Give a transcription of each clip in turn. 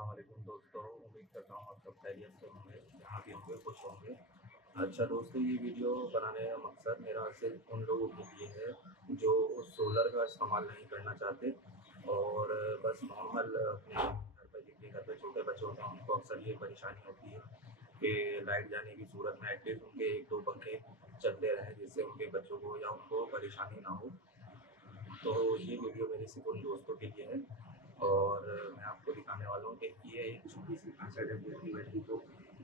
अस्सलाम वालेकुम दोस्तों, उम्मीद करता हूँ आप सब खैरियत से होंगे, जहाँ भी होंगे खुश होंगे। अच्छा दोस्तों, ये वीडियो बनाने का मकसद मेरा सिर्फ उन लोगों के लिए है जो सोलर का इस्तेमाल नहीं करना चाहते और बस नॉर्मल अपने घर पर जिनके घर पे छोटे बच्चे होते हैं उनको अक्सर ये परेशानी होती है कि लाइट जाने की सूरत में एटलीस्ट उनके 1-2 पंखे चलते रहें, जिससे उनके बच्चों को या उनको परेशानी ना हो। तो ये वीडियो मेरे सिर्फ उन दोस्तों के लिए है और मैं आपको दिखाने वाला हूँ कि ये एक छोटी सी 65 एमपीयर की बैटरी को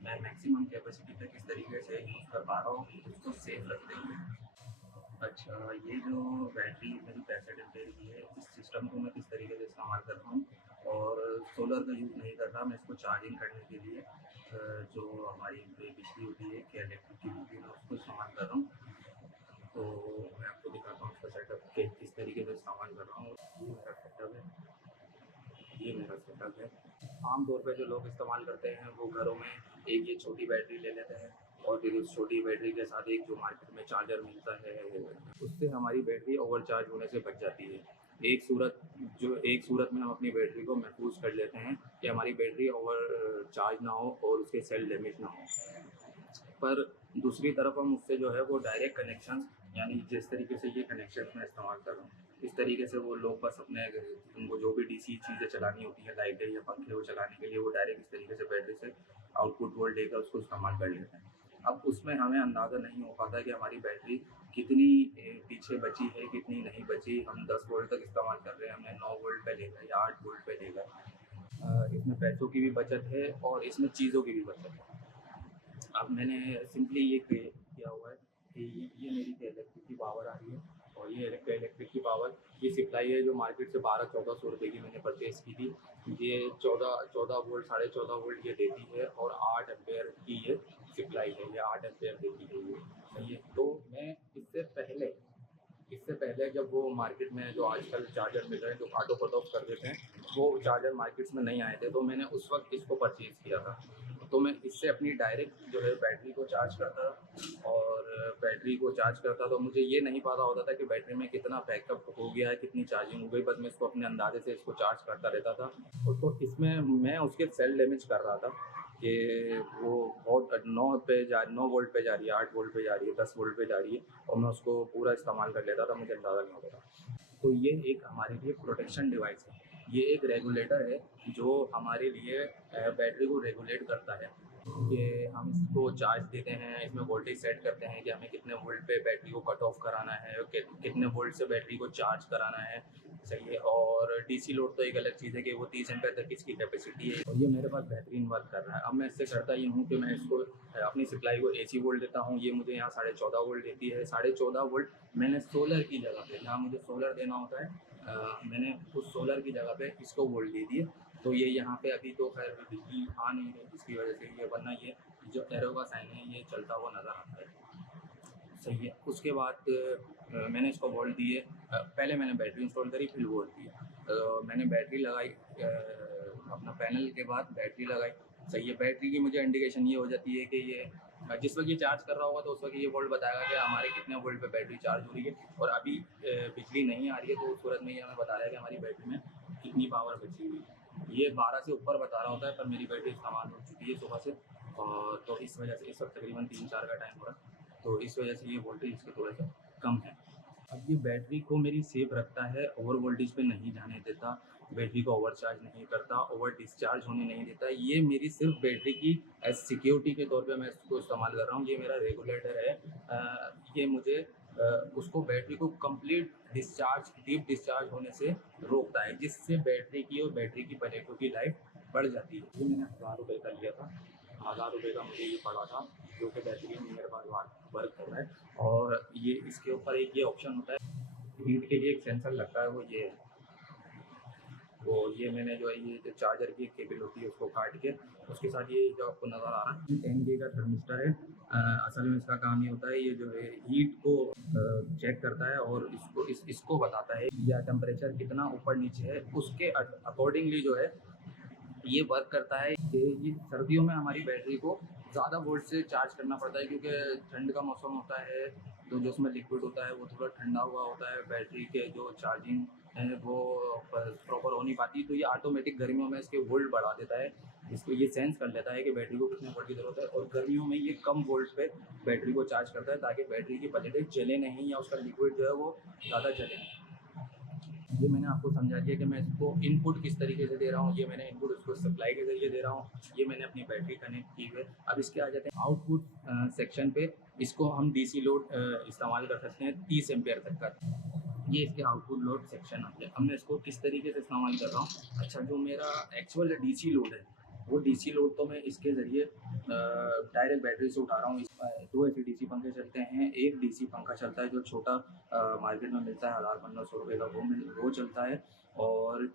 मैं मैक्सिमम कैपेसिटी तक किस तरीके से यूज़ कर पा रहा हूँ उसको सेफ रखते हुए। अच्छा, ये जो बैटरी मेरी 65 एमपीयर की है, इस सिस्टम को मैं किस तरीके से इस्तेमाल कर रहा हूँ और सोलर का यूज़ नहीं कर रहा, मैं इसको चार्जिंग करने के लिए जो हमारी बिजली होती है कि इलेक्ट्रिक की बिजली, मैं उसको इस्तेमाल कर रहा हूँ। तो मैं आपको दिखाता हूँ इसका सेटअप कि किस तरीके से इस्तेमाल कर रहा हूँ। ये मेरा सेटअप है, ये मेरा सेटअप है। आम तौर पे जो लोग इस्तेमाल करते हैं वो घरों में एक ये छोटी बैटरी ले लेते हैं और फिर उस छोटी बैटरी के साथ एक जो मार्केट में चार्जर मिलता है, उससे हमारी बैटरी ओवरचार्ज होने से बच जाती है। एक सूरत में हम अपनी बैटरी को महफूज कर लेते हैं कि हमारी बैटरी ओवर चार्ज ना हो और उसके सेल डैमेज ना हो। पर दूसरी तरफ हम उससे जो है वो डायरेक्ट कनेक्शन, यानी जिस तरीके से ये कनेक्शन मैं इस्तेमाल कर रहा हूँ इस तरीके से वो लोग बस अपने उनको जो भी डीसी चीज़ें चलानी होती है, लाइटें या पंखे वो चलाने के लिए वो डायरेक्ट इस तरीके से बैटरी से आउटपुट वोल्ट लेकर उसको इस्तेमाल कर लेते हैं। अब उसमें हमें अंदाज़ा नहीं हो पाता कि हमारी बैटरी कितनी पीछे बची है, कितनी नहीं बची। हम 10 वोल्ट तक इस्तेमाल कर रहे हैं, हमने 9 वोल्ट पे ले गए या 8 वोल्ट पे ले गए। इसमें पैसों की भी बचत है और इसमें चीज़ों की भी बचत है। अब मैंने सिंपली ये किया हुआ है कि ये मेरी इलेक्ट्रिक की पावर आ रही है और ये इलेक्ट्रिक की पावर, ये सप्लाई है जो मार्केट से 1200-1400 रुपये की मैंने परचेज़ की थी। ये 14 वोल्ट, 14.5 वोल्ट ये देती है और 8 एम्पेयर की ये सप्लाई है, ये 8 एम्पेयर देती है ये। सही है। तो मैं इससे पहले जब वो मार्केट में जो आजकल चार्जर मिल रहे हैं जो ऑटो कट ऑफ कर देते हैं, वो चार्जर मार्केट्स में नहीं आए थे, तो मैंने उस वक्त इसको परचेज़ किया था। तो मैं इससे अपनी डायरेक्ट जो है बैटरी को चार्ज करता था और बैटरी को चार्ज करता तो मुझे ये नहीं पता होता था कि बैटरी में कितना बैकअप हो गया है, कितनी चार्जिंग हो गई, बस मैं इसको अपने अंदाजे से इसको चार्ज करता रहता था। और तो इसमें मैं उसके सेल डैमेज कर रहा था कि वो बहुत 9 वोल्ट पे जा रही है, 8 वोल्ट पे जा रही है, 10 वोल्ट पे जा रही है और मैं उसको पूरा इस्तेमाल कर लेता था, मुझे अंदाज़ा नहीं होता था। तो ये एक हमारे लिए प्रोटेक्शन डिवाइस है। ये एक रेगुलेटर है जो हमारे लिए बैटरी को रेगुलेट करता है कि हम इसको चार्ज देते हैं, इसमें वोल्टेज सेट करते हैं कि हमें कितने वोल्ट पे बैटरी को कट ऑफ कराना है, कितने वोल्ट से बैटरी को चार्ज कराना है। सही है। और डीसी लोड तो एक अलग चीज़ है कि वो 30 एम्पेयर तक इसकी कैपेसिटी है और ये मेरे पास बेहतरीन वर्क कर रहा है। अब मैं इससे करता ये हूँ कि मैं इसको अपनी सप्लाई को एसी वोल्ट देता हूँ, ये मुझे यहाँ 14.5 वोल्ट देती है। 14.5 वोल्ट मैंने सोलर की जगह पे, जहाँ मुझे सोलर देना होता है, मैंने उस सोलर की जगह पे इसको वोल्ट दे दिए। तो ये यहाँ पे अभी तो खैर बिजली आ नहीं रही जिसकी वजह से ये, वरना ये जो एरो का साइन है ये चलता हुआ नज़र आता है। सही है। उसके बाद मैंने इसको वोल्ट दिए। पहले मैंने बैटरी इंस्टॉल करी फिर वोल्ट दिया। मैंने बैटरी लगाई, अपना पैनल के बाद बैटरी लगाई। सही है। बैटरी की मुझे इंडिकेशन ये हो जाती है कि ये जिस वक्त ये चार्ज कर रहा होगा तो उस वक्त ये वोल्ट बताएगा कि हमारे कितने वोल्ट पे बैटरी चार्ज हो रही है और अभी बिजली नहीं आ रही है, तो उस सूरत में ये हमें बता रहा है कि हमारी बैटरी में कितनी पावर बची हुई है। ये 12 से ऊपर बता रहा होता है, पर मेरी बैटरी इस्तेमाल हो चुकी है सुबह से और तो इस वजह से इस वक्त तकरीबन 3-4 का टाइम हो रहा है, तो इस वजह से ये वोल्टेज इसके थोड़ा-सा कम है। अब ये बैटरी को मेरी सेफ रखता है, ओवर वोल्टेज पे नहीं जाने देता, बैटरी को ओवरचार्ज नहीं करता, ओवर डिस्चार्ज होने नहीं देता। ये मेरी सिर्फ़ बैटरी की एज़ सिक्योरिटी के तौर पे मैं इसको इस्तेमाल कर रहा हूँ। ये मेरा रेगुलेटर है। ये मुझे उसको बैटरी को कंप्लीट डिस्चार्ज, डीप डिस्चार्ज होने से रोकता है, जिससे बैटरी की और बैटरी की प्लेटों की लाइफ़ बढ़ जाती है। ये मैंने ₹1000 का लिया था। ₹1000 का मुझे ये पड़ा था, जो कि बेहतरीन मेरे पास वर्क कर रहा है। और ये इसके ऊपर एक ये ऑप्शन होता है, हीट के लिए एक सेंसर लगता है, वो ये है। वो ये मैंने जो है ये जो चार्जर की केबल होती है उसको काट के उसके साथ ये जो आपको नज़र आ रहा है 10K का थर्मिस्टर है। असल में इसका काम ये होता है, ये जो है हीट को चेक करता है और इसको बताता है या टेम्परेचर कितना ऊपर नीचे है, उसके अकॉर्डिंगली जो है ये वर्क करता है कि ये सर्दियों में हमारी बैटरी को ज़्यादा वोल्ट से चार्ज करना पड़ता है क्योंकि ठंड का मौसम होता है, तो जो उसमें लिक्विड होता है वो थोड़ा ठंडा हुआ होता है। बैटरी के जो चार्जिंग वो प्रॉपर हो नहीं पाती, तो ये ऑटोमेटिक गर्मियों में इसके वोल्ट बढ़ा देता है। इसको ये सेंस कर लेता है कि बैटरी को कितने वोल्ट की ज़रूरत है, और गर्मियों में ये कम वोल्ट पे बैटरी को चार्ज करता है ताकि बैटरी की प्लेटें जले नहीं या उसका लिक्विड जो है वो ज़्यादा जले नहीं। ये मैंने आपको समझा दिया कि मैं इसको इनपुट किस तरीके से दे रहा हूँ, ये मैंने इनपुट उसको सप्लाई के ज़रिए दे रहा हूँ, ये मैंने अपनी बैटरी कनेक्ट की है। अब इसके आ जाते हैं आउटपुट सेक्शन पे। इसको हम डीसी लोड इस्तेमाल कर सकते हैं 30 एम्पेयर तक का। ये इसके आउटपुट लोड सेक्शन आ गया। अब मैं इसको किस तरीके से इस्तेमाल कर रहा हूँ। अच्छा, जो मेरा एक्चुअल डीसी लोड है, वो डीसी लोड तो मैं इसके ज़रिए डायरेक्ट बैटरी से उठा रहा हूँ। दो ऐसे डीसी पंखे चलते हैं। एक डीसी पंखा चलता है जो छोटा मार्केट में मिलता है 1000-1500 रुपये का, वो चलता है। और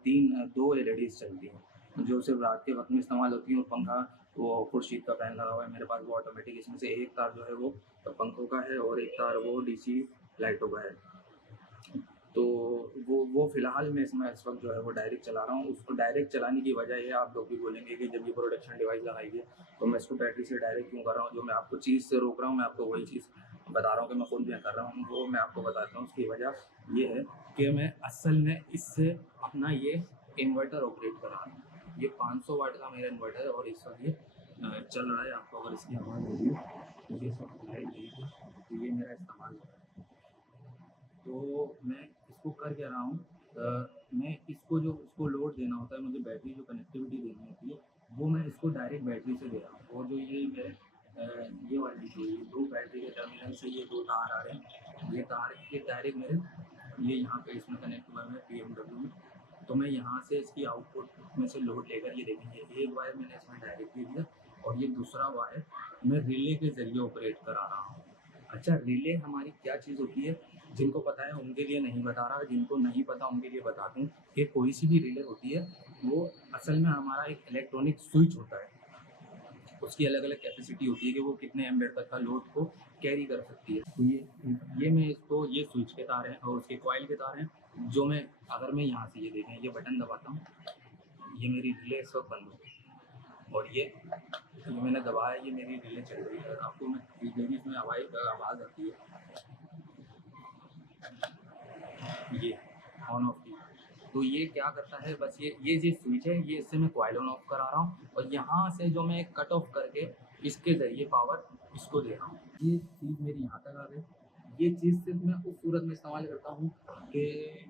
दो एलईडीज चलती हैं जो सिर्फ रात के वक्त में इस्तेमाल होती हैं। और पंखा वो खुर्शीद का फैन लगा हुआ है मेरे पास, वो ऑटोमेटिक। इसमें से एक तार जो है वो पंखों का है और एक तार वो डीसी लाइटों का है। तो वो फ़िलहाल मैं इसमें इस वक्त जो है वो डायरेक्ट चला रहा हूँ। उसको डायरेक्ट चलाने की वजह ये, आप लोग भी बोलेंगे कि जब ये प्रोडक्शन डिवाइस लगाई है तो मैं इसको बैटरी से डायरेक्ट क्यों कर रहा हूँ। जो मैं आपको चीज़ से रोक रहा हूँ, मैं आपको वही चीज़ बता रहा हूँ कि मैं खुद भी कर रहा हूँ, वो मैं आपको बताता हूँ। उसकी वजह ये है कि मैं असल में इससे अपना ये इन्वर्टर ऑपरेट कर रहा हूँ। ये 500 वाट का मेरा इन्वर्टर है और इस वक्त ये चल रहा है। आपको अगर इसकी आवाज़ हो रही है तो ये सब लाइट गई है, तो ये मेरा इस्तेमाल हो रहा है। तो मैं इसको कर क्या रहा हूँ, मैं इसको लोड देना होता है, मुझे बैटरी जो कनेक्टिविटी देनी होती है वो मैं इसको डायरेक्ट बैटरी से दे रहा हूँ। और जो ये है ये वाली जो ये दो बैटरी के टर्मिनल से ये दो तार आ रहे हैं, ये तार ये डायरेक्ट मेरे ये यहाँ पे इसमें कनेक्ट हुआ है BMW में। तो मैं यहाँ से इसकी आउटपुट में से लोड लेकर, ये देखेंगे एक वायर मैंने इसमें डायरेक्टली दिया और ये दूसरा वायर मैं रिले के ज़रिए ऑपरेट करा रहा हूँ। अच्छा, रिले हमारी क्या चीज़ होती है, जिनको पता है उनके लिए नहीं बता रहा, जिनको नहीं पता उनके लिए बता दूँ कि कोई सी भी रिले होती है वो असल में हमारा एक इलेक्ट्रॉनिक स्विच होता है। उसकी अलग अलग कैपेसिटी होती है कि वो कितने एम्पेयर तक का लोड को कैरी कर सकती है। तो ये मैं इसको, ये स्विच के तार हैं और उसके कॉइल के तार हैं। जो मैं अगर मैं यहाँ से ये देखें, ये बटन दबाता हूँ, ये मेरी रिले इस वक्त बंद हो गई और ये मैंने दबाया, ये मेरी रिले चल रही है। आपको मैं मेरी इसमें आवाज़ आती है, ये ऑन ऑफ की। तो ये क्या करता है, बस ये जो स्विच है ये इससे मैं कॉइल ऑन ऑफ करा रहा हूँ और यहाँ से जो मैं कट ऑफ करके इसके ज़रिए पावर इसको दे रहा हूँ। ये चीज़ मेरी यहाँ तक आ गई। ये चीज़ सिर्फ मैं उस सूरत में इस्तेमाल करता हूँ कि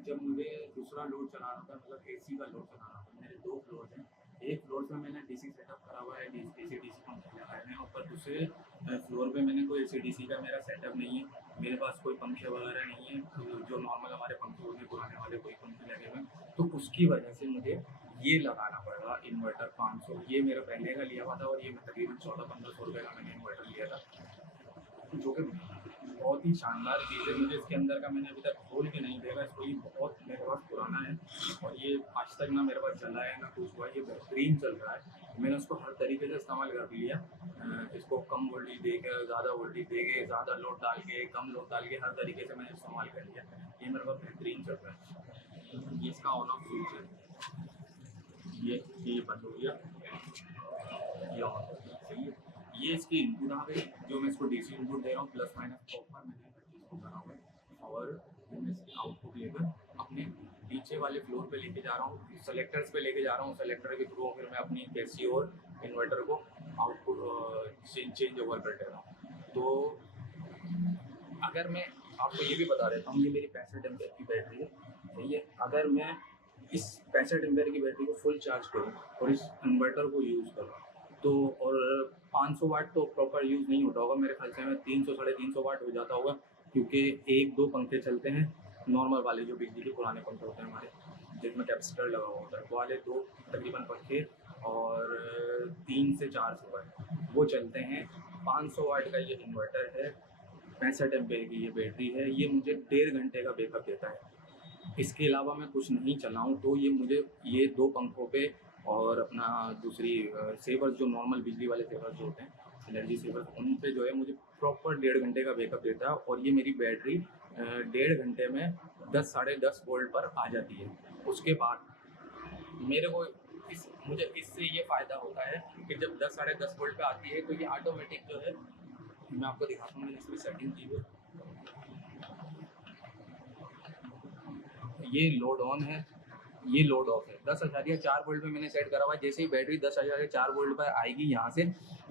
जब मुझे दूसरा लोड चलाना होता है, मतलब AC का लोड चलाना होता है। मेरे 2 फ्लोर हैं, एक फ्लोर पे मैंने DC सेटअप करा हुआ है, DC पंखे लगाए हैं, और दूसरे फ्लोर पे मैंने कोई AC का मेरा सेटअप नहीं है। मेरे पास कोई पंखे वगैरह नहीं है, तो जो नॉर्मल हमारे पंखे होते हैं पुराने वाले, कोई पंखे लगे हुए हैं। तो उसकी वजह से मुझे ये लगाना पड़ा इन्वर्टर 500। ये मेरा पहले का लिया हुआ था और ये तकरीबन 1400-1500 रुपये का मैंने इन्वर्टर लिया था, जो कि बहुत ही शानदार चीज़ है। मुझे इसके अंदर का मैंने अभी तक खोल के नहीं देखा इसको, ये बहुत मेरे पास पुराना है और ये आज तक ना मेरे पास चला है ना कुछ हुआ, ये बेहतरीन चल रहा है। मैंने उसको हर तरीके से इस्तेमाल कर लिया, इसको कम वोल्टेज दे के, ज़्यादा वोल्टेज दे के, ज़्यादा लोड डाल के, कम लोड डाल के, हर तरीके से मैंने इस्तेमाल कर लिया। ये मेरे पास बेहतरीन चल रहा है। ये इसका ऑन ऑफ स्विच है, ये बंद हो गया, ये ऑन हो गया, सही है। ये इसकी इनपुट आ गई, जो मैं इसको DC इनपुट दे रहा हूँ, प्लस माइनस प्रॉपर मैंने हर चीज़ को करा हुआ है। और मैं इसकी आउटपुट लेकर अपने नीचे वाले फ्लोर पे लेके जा रहा हूँ, सेलेक्टर्स पे लेके जा रहा हूँ। सेलेक्टर के थ्रू फिर मैं अपनी AC और इन्वर्टर को आउटपुट चेंज ओवर कर दे रहा हूँ। तो अगर मैं आपको ये भी बता देता हूँ, ये मेरी 65 एम्पेयर की बैटरी है, सही है। अगर मैं इस 65 एम्पेयर की बैटरी को फुल चार्ज करूँ और इस इन्वर्टर को यूज़ करूँ तो, और 500 वाट तो प्रॉपर यूज़ नहीं होता होगा मेरे ख्याल से, मैं 300-350 वाट हो जाता होगा, क्योंकि एक दो पंखे चलते हैं नॉर्मल वाले, जो बिजली के पुराने पंखे होते हैं हमारे, जिसमें कैपेसिटर लगा हुआ होता है, वो वाले दो तकरीबन पंखे और 3 से 400 वाट वो चलते हैं। 500 वाट का ये इन्वर्टर है, 65 एम्पेयर की ये बैटरी है, ये मुझे 1.5 घंटे का बैकअप देता है। इसके अलावा मैं कुछ नहीं चलाऊँ तो ये मुझे ये दो पंखों पे और अपना दूसरी सेवर्स, जो नॉर्मल बिजली वाले सेवर्स जो होते हैं, एनर्जी सेवर्स, उन पे जो है मुझे प्रॉपर 1.5 घंटे का बैकअप देता है। और ये मेरी बैटरी 1.5 घंटे में 10-10.5 वोल्ट पर आ जाती है। उसके बाद मेरे को मुझे इससे ये फ़ायदा होता है कि जब 10-10.5 वोल्ट पे आती है तो ये ऑटोमेटिक जो है, मैं आपको दिखाता हूँ, मैंने इसकी सेटिंग की है। ये लोड ऑन है, ये लोड ऑफ है। 10,004 वोल्ट में मैंने सेट करा हुआ है। जैसे ही बैटरी 10,004 वोल्ट पर आएगी यहाँ से,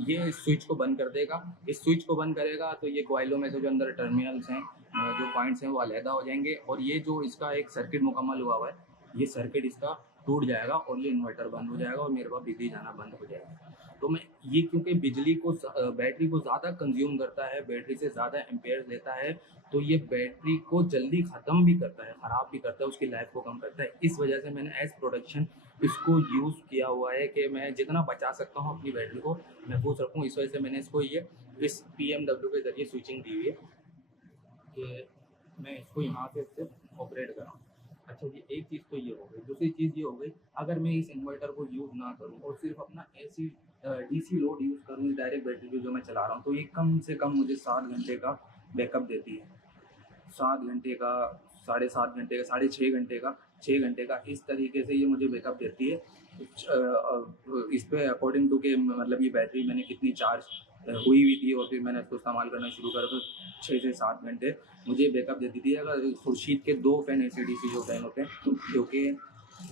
ये इस स्विच को बंद कर देगा। इस स्विच को बंद करेगा तो ये कॉइलों में से जो अंदर टर्मिनल्स हैं, जो पॉइंट्स हैं, वो अलहदा हो जाएंगे और ये जो इसका एक सर्किट मुकम्मल हुआ है, ये सर्किट इसका टूट जाएगा और ये इन्वर्टर बंद हो जाएगा और मेरे पास बिजली जाना बंद हो जाएगा। तो मैं ये, क्योंकि बिजली को बैटरी को ज़्यादा कंज्यूम करता है, बैटरी से ज़्यादा एम्पेयर लेता है, तो ये बैटरी को जल्दी ख़त्म भी करता है, ख़राब भी करता है, उसकी लाइफ को कम करता है। इस वजह से मैंने एज प्रोडक्शन इसको यूज़ किया हुआ है कि मैं जितना बचा सकता हूँ अपनी बैटरी को महफूज रखूँ। इस वजह से मैंने इसको ये इस PMW के ज़रिए स्विचिंग दी हुई है कि मैं इसको यहाँ से सिर्फ ऑपरेट कराऊँ। अच्छा जी, एक चीज़ तो ये हो गई। दूसरी चीज़ ये हो गई, अगर मैं इस इन्वर्टर को यूज़ ना करूँ और सिर्फ अपना AC DC लोड यूज़ करूँ डायरेक्ट बैटरी को जो मैं चला रहा हूँ, तो ये कम से कम मुझे 7 घंटे का बैकअप देती है। 7 घंटे का, 7.5 घंटे का, 6.5 घंटे का, 6 घंटे का, इस तरीके से ये मुझे बैकअप देती है। इस पे अकॉर्डिंग टू के मतलब ये बैटरी मैंने कितनी चार्ज हुई हुई थी और फिर मैंने इसको इस्तेमाल करना शुरू करा, तो 6 से 7 घंटे मुझे बैकअप देती थी। अगर खुर्शीद के 2 फ़ैन AC/DC जो फ़ैन होते हैं, जो कि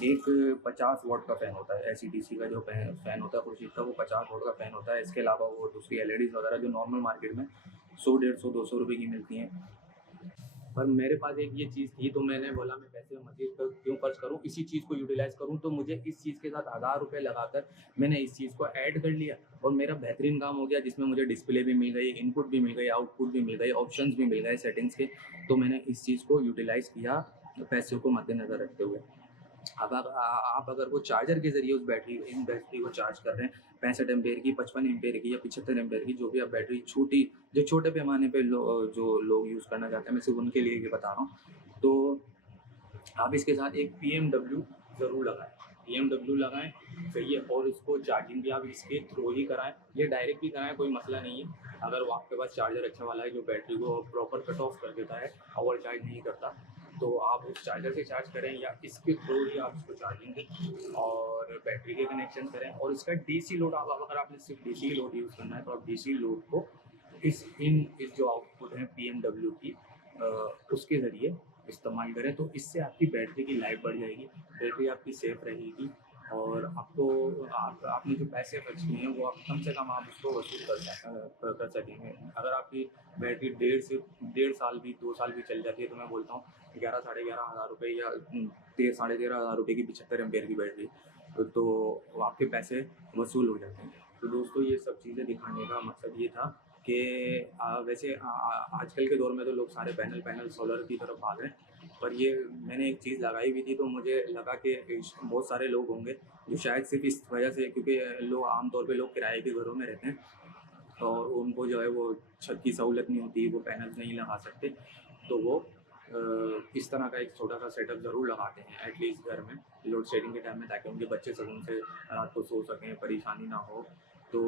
एक 50 वाट का फ़ैन होता है, AC/DC का जो फ़ैन होता है खुर्शीद का, वो 50 वाट का फ़ैन होता है। इसके अलावा वो दूसरी LEDs वगैरह जो नॉर्मल मार्केट में 100, 150, 200 रुपये की मिलती हैं, पर मेरे पास एक ये चीज़ थी, तो मैंने बोला मैं पैसे मज़ीद पर क्यों खर्च करूँ, इसी चीज़ को यूटिलाइज़ करूँ। तो मुझे इस चीज़ के साथ 1000 रुपये लगाकर मैंने इस चीज़ को ऐड कर लिया और मेरा बेहतरीन काम हो गया, जिसमें मुझे डिस्प्ले भी मिल गई, इनपुट भी मिल गई, आउटपुट भी मिल गई, ऑप्शंस भी मिल गए सेटिंग्स के। तो मैंने इस चीज़ को यूटिलाइज़ किया पैसों को मद्देनज़र रखते हुए। अब आप अगर वो चार्जर के ज़रिए इन बैटरी को चार्ज कर रहे हैं, 65 एम्पेयर की, 55 एम्पेयर की या 75 एम्पेयर की, जो भी आप बैटरी छोटी, जो छोटे पैमाने पे जो लोग यूज़ करना चाहते हैं, मैं सिर्फ उनके लिए ये बता रहा हूँ। तो आप इसके साथ एक PMW ज़रूर लगाएँ, PMW लगाएँ, सही है, और इसको चार्जिंग भी आप इसके थ्रू ही कराएँ या डायरेक्ट भी कराएँ, कोई मसला नहीं है। अगर वो आपके पास चार्जर अच्छा वाला है जो बैटरी को प्रॉपर कट ऑफ कर देता है, ओवर चार्ज नहीं करता, तो आप उस चार्जर से चार्ज करें या इसके थ्रू ही आप इसको चार्जिंग दें और बैटरी के कनेक्शन करें। और इसका DC लोड, आप अगर आपने सिर्फ DC लोड यूज़ करना है, तो आप DC लोड को इस जो आउटपुट है PMW की, उसके ज़रिए इस्तेमाल करें, तो इससे आपकी बैटरी की लाइफ बढ़ जाएगी, बैटरी आपकी सेफ रहेगी और आपको आपने जो पैसे खर्च किए हैं वो आप कम से कम आप उसको वसूल कर सकेंगे। अगर आपकी बैटरी 1.5 साल भी, 2 साल भी चल जाती है, तो मैं बोलता हूँ 11 साढ़े 11 हज़ार रुपये या 13 हज़ार रुपये की 75 एम्पेयर की बैटरी, तो आपके पैसे वसूल हो जाते हैं। तो दोस्तों, ये सब चीज़ें दिखाने का मकसद ये था कि वैसे आजकल के दौर में तो लोग सारे पैनल सोलर की तरफ भाग रहे हैं, पर ये मैंने एक चीज़ लगाई हुई थी, तो मुझे लगा कि बहुत सारे लोग होंगे जो शायद सिर्फ इस वजह से, क्योंकि लोग आमतौर पे लोग किराए के घरों में रहते हैं और उनको जो है वो छत की सहूलत नहीं होती, वो पैनल्स नहीं लगा सकते, तो वो इस तरह का एक छोटा सा सेटअप ज़रूर लगाते हैं एटलीस्ट घर में लोड शेडिंग के टाइम में, ताकि उनके बच्चे सुकून से रात को सो सकें, परेशानी ना हो। तो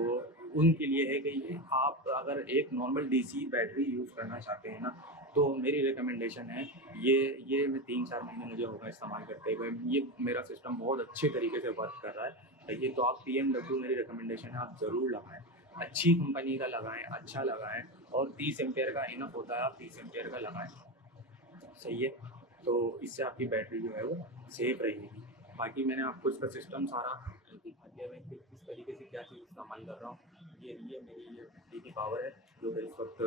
उनके लिए है कि आप अगर एक नॉर्मल DC बैटरी यूज़ करना चाहते हैं ना, तो मेरी रिकमेंडेशन है, ये मैं 3-4 महीने मुझे होगा इस्तेमाल करते हुए, ये मेरा सिस्टम बहुत अच्छे तरीके से वर्क कर रहा है। ये तो आप PMW, मेरी रिकमेंडेशन है, आप ज़रूर लगाएँ, अच्छी कंपनी का लगाएँ, अच्छा लगाएँ, और 30 एम्पेयर का इनफ होता है, आप 30 एम्पेयर का लगाएँ, सही है। तो इससे आपकी बैटरी जो है वो सेफ रहेगी। बाकी मैंने आपको इसका सिस्टम सारा दिखा दिया, मैं किस तरीके से क्या चीज़ इस्तेमाल कर रहा हूँ। ये मेरी ये बिजली की पावर है, जो इस वक्त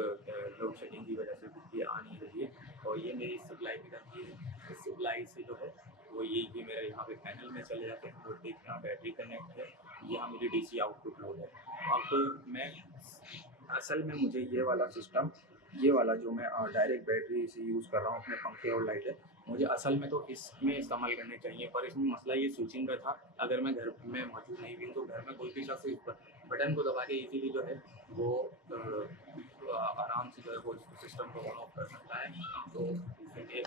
लोड शेडिंग की वजह से बिजली आ नहीं रही है, और ये मेरी सप्लाई भी जाती है। इस सप्लाई से जो है वो ये मेरे यहाँ पे पैनल में चले जाते हैं, वोल्टेज यहाँ बैटरी कनेक्ट है, यहाँ मेरी DC आउटपुट लोड है। अब मैं असल में मुझे ये वाला जो मैं डायरेक्ट बैटरी से यूज़ कर रहा हूँ अपने पंखे और लाइटर, मुझे असल में तो इसमें इस्तेमाल करने चाहिए, पर इसमें मसला ये स्विचिंग का था। अगर मैं घर में मौजूद नहीं भी हूँ, तो घर में कोई भी शख्स इस बटन को दबा के इजीली जो है वो आराम से जो है वो सिस्टम को ऑन ऑफ कर सकता है। तो इसलिए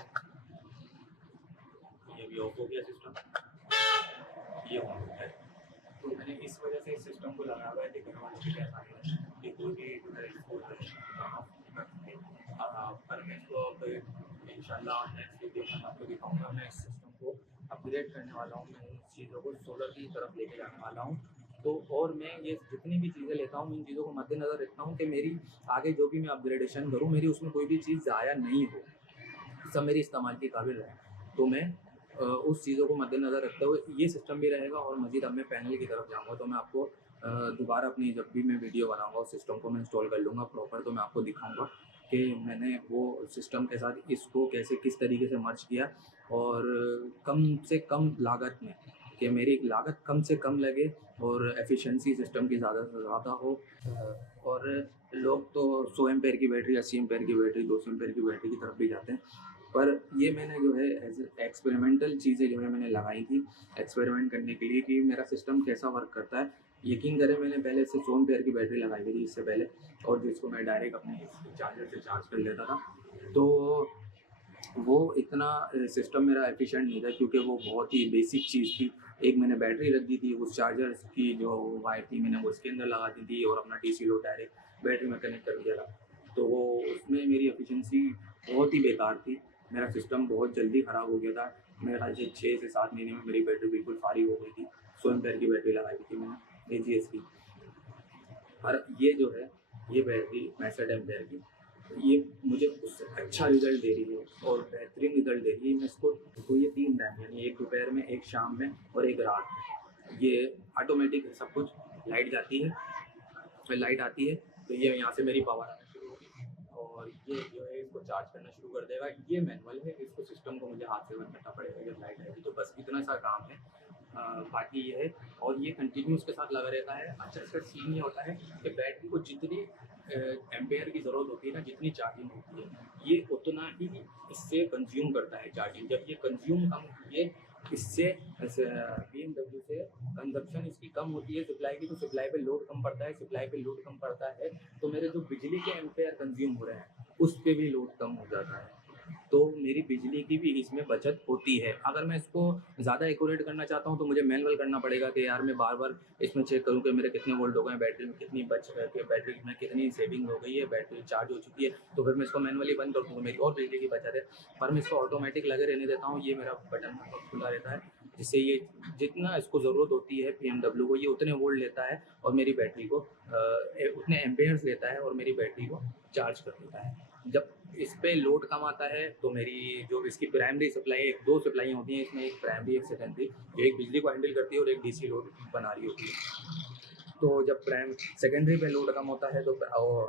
ये भी ऑफ हो गया सिस्टम, ये ऑन हो गया। तो मैंने इस वजह से इस सिस्टम को लगाया हुआ है कि घर वालों की क्या आसानी है कि कोई भी जो है इसको पर मैं इसको अब इंशाल्लाह नेक्स्ट वीडियो में आपको दिखाऊंगा। मैं इस सिस्टम को अपग्रेड करने वाला हूँ, मैं इन चीज़ों को सोलर की तरफ लेके जाने वाला हूँ। तो और मैं ये जितनी भी चीज़ें लेता हूँ, इन चीज़ों को मद्देनज़र रखता हूँ कि मेरी आगे जो भी मैं अपग्रेडेशन करूँ, मेरी उसमें कोई भी चीज़ ज़ाया नहीं हो, सब मेरी इस्तेमाल के काबिल रहे। तो मैं उस चीज़ों को मद्देनज़र रखते हुए ये सिस्टम भी रहेगा। और मज़ीद अब मैं पैनल की तरफ जाऊँगा तो मैं आपको दोबारा अपनी जब भी मैं वीडियो बनाऊँगा उस सिस्टम को मैं इंस्टॉल कर लूँगा प्रॉपर, तो मैं आपको दिखाऊँगा कि मैंने वो सिस्टम के साथ इसको कैसे किस तरीके से मर्ज किया और कम से कम लागत में, कि मेरी लागत कम से कम लगे और एफिशिएंसी सिस्टम की ज़्यादा से ज़्यादा हो। और लोग तो 100 एम्पेयर की बैटरी, 80 एम्पेयर की बैटरी, 200 एम्पेयर की बैटरी की तरफ भी जाते हैं। पर ये मैंने जो है एज़ एक्सपेरिमेंटल चीज़ें जो है मैंने लगाई थी एक्सपेरिमेंट करने के लिए कि मेरा सिस्टम कैसा वर्क करता है। यकीन करें मैंने पहले से 100 एम्पेयर की बैटरी लगाई हुई थी इससे पहले, और जिसको मैं डायरेक्ट अपने चार्जर से चार्ज कर लेता था। तो वो इतना सिस्टम मेरा एफिशिएंट नहीं था क्योंकि वो बहुत ही बेसिक चीज़ थी। एक मैंने बैटरी रख दी थी, उस चार्जर की जो वायर थी मैंने वो इसके अंदर लगा दी थी और अपना डीसी लोड डायरेक्ट बैटरी में कनेक्ट कर दिया था। तो वो उसमें मेरी एफिशिएंसी बहुत ही बेकार थी। मेरा सिस्टम बहुत जल्दी ख़राब हो गया था। मेरे ख़्याल से 6 से 7 महीने में मेरी बैटरी बिल्कुल फारिग हो गई थी। 100 एम्पेयर की बैटरी लगाई थी मैंने एजीएस की। और ये जो है ये बैटरी 65 एम्पेयर की, ये मुझे उससे अच्छा रिज़ल्ट दे रही है और बेहतरीन रिज़ल्ट दे रही है। मैं इसको तो ये 3 टाइम यानी एक दोपहर में, एक शाम में और एक रात में, ये ऑटोमेटिक है सब कुछ। लाइट जाती है, फिर लाइट आती है तो ये यहाँ से मेरी पावर आना शुरू होगी और ये जो है इसको चार्ज करना शुरू कर देगा। ये मैनुअल है, इसको सिस्टम को मुझे हाथ से बंद करना पड़ेगा जब लाइट आएगी, तो बस इतना सा काम है। बाकी ये है और ये कंटिन्यू उसके साथ लगा रहता है। अच्छा इसका सीन ये होता है कि बैटरी को जितनी एम्पेयर की ज़रूरत होती है ना, जितनी चार्जिंग होती है, ये उतना ही इससे कंज्यूम करता है चार्जिंग। जब ये कंज्यूम कम ये इससे BMW से कंजप्शन इसकी कम होती है सप्लाई की, तो सप्लाई पे लोड कम पड़ता है। सप्लाई पे लोड कम पड़ता है तो मेरे जो बिजली के एम्पेयर कंज्यूम हो रहे हैं उस पे भी लोड कम हो जाता है, तो मेरी बिजली की भी इसमें बचत होती है। अगर मैं इसको ज़्यादा एक्यूरेट करना चाहता हूँ तो मुझे मैनुअल करना पड़ेगा कि यार मैं बार-बार इसमें चेक करूँ कि मेरे कितने वोल्ट हो गए हैं, बैटरी में कितनी बच रही है, बैटरी में कितनी सेविंग हो गई है, बैटरी चार्ज हो चुकी है, तो फिर मैं इसको मैनुअली बंद कर दूँ तो मेरी और बिजली की बचत है। पर मैं इसको ऑटोमेटिक लगे रहने देता हूँ, ये मेरा बटन खुला रहता है, जिससे ये जितना इसको ज़रूरत होती है BMW को ये उतने वोल्ट लेता है और मेरी बैटरी को उतने एम्पेयर्स लेता है और मेरी बैटरी को चार्ज कर देता है। जब इस पे लोड कम आता है तो मेरी जो इसकी प्राइमरी सप्लाई, एक 2 सप्लाई होती हैं इसमें, एक प्राइमरी एक सेकेंडरी, जो एक बिजली को हैंडल करती है और एक डीसी लोड बना रही होती है। तो जब सेकेंडरी पे लोड कम होता है तो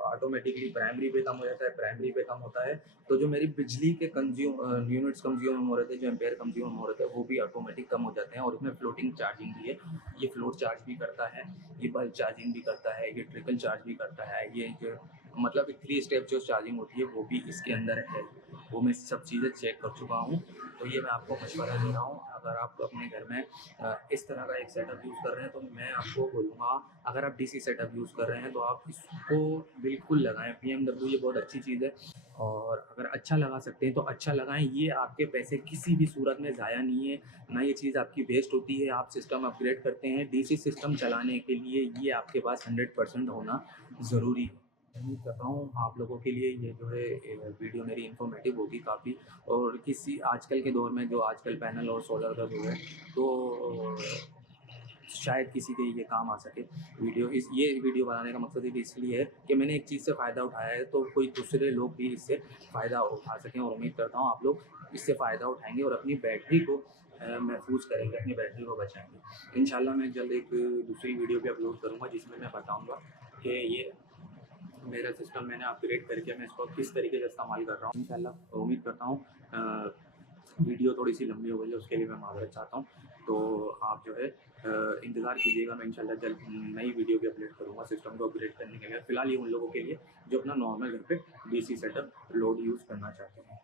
ऑटोमेटिकली प्राइमरी पे कम हो जाता है, प्राइमरी पे कम होता है तो जो मेरी बिजली के यूनिट्स कंज्यूम हो रहे थे, जो एम्पेयर कंज्यूम हो रहे थे, वो भी ऑटोमेटिक कम हो जाते हैं। और इसमें फ्लोटिंग चार्जिंग भी है, ये फ्लोट चार्ज भी करता है, ये बल्क चार्जिंग भी करता है, ये ट्रिकल चार्ज भी करता है, ये जो मतलब 3 स्टेप जो चार्जिंग होती है वो भी इसके अंदर है। वो मैं सब चीज़ें चेक कर चुका हूँ, तो ये मैं आपको मशवरा दे रहा हूँ। अगर आप अपने घर में इस तरह का एक सेटअप यूज़ कर रहे हैं तो मैं आपको बोलूँगा, अगर आप डीसी सेटअप यूज़ कर रहे हैं तो आप इसको बिल्कुल लगाएं। BMW ये बहुत अच्छी चीज़ है और अगर अच्छा लगा सकते हैं तो अच्छा लगाएं। ये आपके पैसे किसी भी सूरत में ज़ाया नहीं है, ना ये चीज़ आपकी वेस्ट होती है। आप सिस्टम अपग्रेड करते हैं, डीसी सिस्टम चलाने के लिए ये आपके पास 100% होना ज़रूरी है। उम्मीद करता हूँ आप लोगों के लिए ये जो है वीडियो मेरी इन्फॉर्मेटिव होगी काफ़ी। और किसी आजकल के दौर में जो आजकल पैनल और सोलर का जो है, तो शायद किसी के ये काम आ सके वीडियो। ये वीडियो बनाने का मकसद भी इसलिए है कि मैंने एक चीज़ से फ़ायदा उठाया है तो कोई दूसरे लोग भी इससे फ़ायदा उठा सकें, और उम्मीद करता हूँ आप लोग इससे फ़ायदा उठाएंगे और अपनी बैटरी को महफूज करेंगे, अपनी बैटरी को बचाएंगे। इंशाल्लाह मैं जल्द एक दूसरी वीडियो भी अपलोड करूँगा जिसमें मैं बताऊँगा कि ये मेरा सिस्टम मैंने अपग्रेड करके मैं इसको किस तरीके से इस्तेमाल कर रहा हूँ। इंशाल्लाह उम्मीद करता हूँ वीडियो थोड़ी सी लंबी हो गई है, उसके लिए मैं माफ़रत चाहता हूँ। तो आप जो है इंतज़ार कीजिएगा, मैं इंशाल्लाह जल्द नई वीडियो भी अपलोड करूँगा सिस्टम को अपग्रेड करने के लिए। फ़िलहाल ये उन लोगों के लिए जो अपना नॉर्मल घर पे डीसी सेटअप लोड यूज़ करना चाहते हैं।